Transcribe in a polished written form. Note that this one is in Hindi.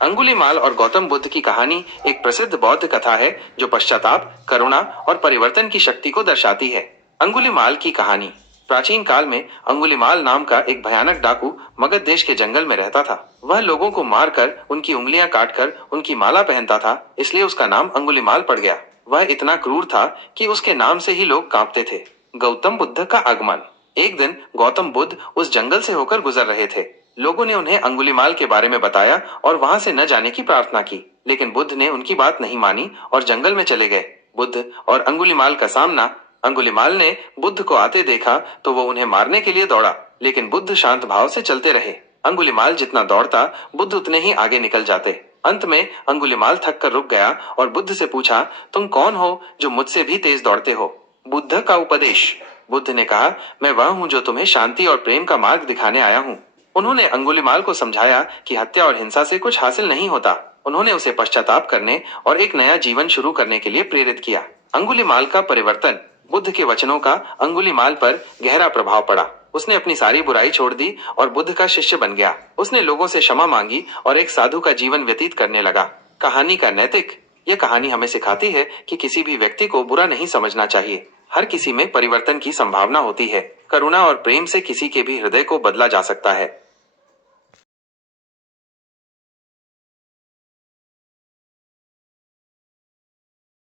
अंगुलीमाल और गौतम बुद्ध की कहानी एक प्रसिद्ध बौद्ध कथा है जो पश्चाताप, करुणा और परिवर्तन की शक्ति को दर्शाती है। अंगुलीमाल की कहानी। प्राचीन काल में अंगुलीमाल नाम का एक भयानक डाकू मगध देश के जंगल में रहता था। वह लोगों को मारकर, उनकी उंगलियां काटकर उनकी माला पहनता था, इसलिए उसका नाम अंगुलीमाल पड़ गया। वह इतना क्रूर था कि उसके नाम से ही लोग कांपते थे। गौतम बुद्ध का आगमन। एक दिन गौतम बुद्ध उस जंगल से होकर गुजर रहे थे। लोगों ने उन्हें अंगुलीमाल के बारे में बताया और वहां से न जाने की प्रार्थना की, लेकिन बुद्ध ने उनकी बात नहीं मानी और जंगल में चले गए। बुद्ध और अंगुलीमाल का सामना। अंगुलीमाल ने बुद्ध को आते देखा तो वो उन्हें मारने के लिए दौड़ा, लेकिन बुद्ध शांत भाव से चलते रहे। अंगुलीमाल जितना दौड़ता, बुद्ध उतने ही आगे निकल जाते। अंत में अंगुलीमाल थक कर रुक गया और बुद्ध से पूछा, तुम कौन हो जो मुझसे भी तेज दौड़ते हो? बुद्ध का उपदेश। बुद्ध ने कहा, मैं वह हूं जो तुम्हें शांति और प्रेम का मार्ग दिखाने आया हूं। उन्होंने अंगुलीमाल को समझाया कि हत्या और हिंसा से कुछ हासिल नहीं होता। उन्होंने उसे पश्चाताप करने और एक नया जीवन शुरू करने के लिए प्रेरित किया। अंगुलीमाल का परिवर्तन। बुद्ध के वचनों का अंगुलीमाल पर गहरा प्रभाव पड़ा। उसने अपनी सारी बुराई छोड़ दी और बुद्ध का शिष्य बन गया। उसने लोगों से क्षमा मांगी और एक साधु का जीवन व्यतीत करने लगा। कहानी का नैतिक। यह कहानी हमें सिखाती है कि किसी भी व्यक्ति को बुरा नहीं समझना चाहिए। हर किसी में परिवर्तन की संभावना होती है। करुणा और प्रेम से किसी के भी हृदय को बदला जा सकता है।